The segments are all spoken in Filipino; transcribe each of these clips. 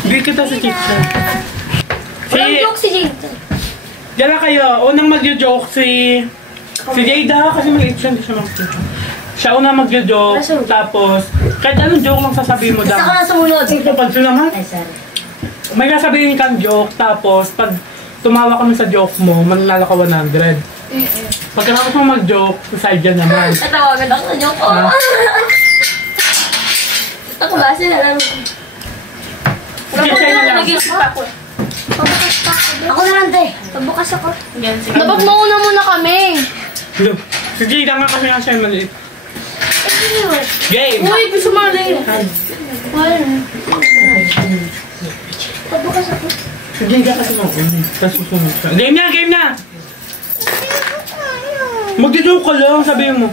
Hindi kita si Chicha. Walang joke si Jada. Dala kayo, unang magjo-joke si Jada kasi maliit siya, hindi siya mag-joke. Siya unang magjo-joke, tapos kahit anong joke lang sasabihin mo daw. Basta ka na sumunod. Pansin naman. Ay, sorry. May sasabihin kang joke, tapos pag tumawa kami sa joke mo, mananalo ka 100. Pagkatapos mo mag-joke, side dyan naman. Natawagan ako sa joke ko. Ako ba? Sinalaro ko. Nag-iisip ako. Ako na lang, te. Pabukas ako. Dapat mauna muna kami. Si Jada nga kasi nga siya maliit. Game! Uy, gusto mo rin. Pabukas ako. Si Jada kasi mag-unin. Tapos susunod siya. Game na! Game na! Mag-joke ka lang, sabihin mo.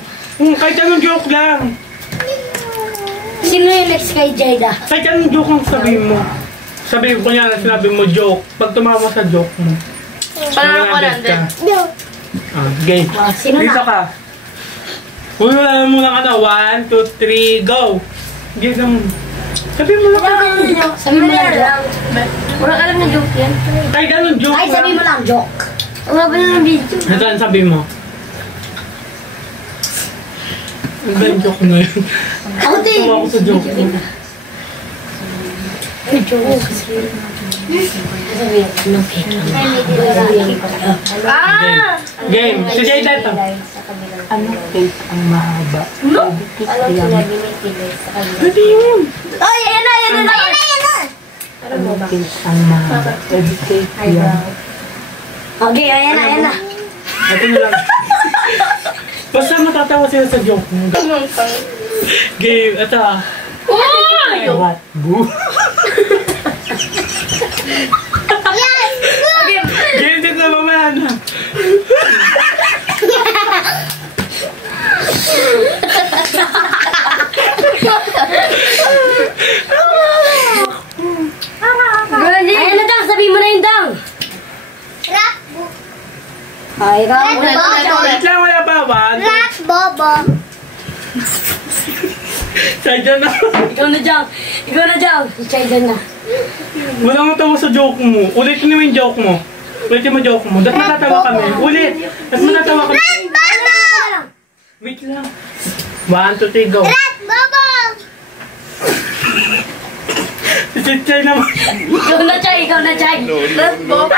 Kahit anong joke lang. Sino yung next kay Jada? Kahit anong joke lang sabihin mo. Sabihin ko niya na sinabi mo joke. Pag tumawa sa joke mo. Parang ako nandun. Game. Sino Dito na? ka. Uy, wala mo lang 1, 2, 3, go! Game na mo. Sabihin mo lang. Sabi mo lang joke. Walang alam na joke yan. Kahit anong joke Ay, sabi mo lang joke. Wala ba na ng video? Ito ang sabihin mo. Ano ba yung joke na yun? Ako din. Tumawa ko sa joke mo. Ay, joke. Sabi mo, Game. Si Jada ito. Ano face ang mahaba? Alam sila binitilis sa kanila. Pwede yun. Ay, ayan na, ayan na, ayan na, ayan na! Ano face ang mahaba? Educate yan. Okay, ayan na, ayan na. Ito na lang. Basta matatawa sila sa joke mo. Game. Ito ah. Uy! What? Boo? Game dito na mamaya. Ayan na, Dang. Sabihin mo na yung Dang. Ay, Ram. Wait lang, wala pa ba? Bobo. Sadya na. Ikaw na, Dang. Ikaw na, Dang. Chaydan na. Wala mo tawa sa joke mo. Ulitin mo yung joke mo. Ulitin mo joke mo. Dapat matatawa kami. Ulit. Dapat matatawa kami. Wait lang. 1, 2, 3, go. Bobo. Si Chichay naman. Ikaw na, Chay. Ikaw na, Chay. Bobo.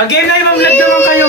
Again na, i-vlog naman kayo.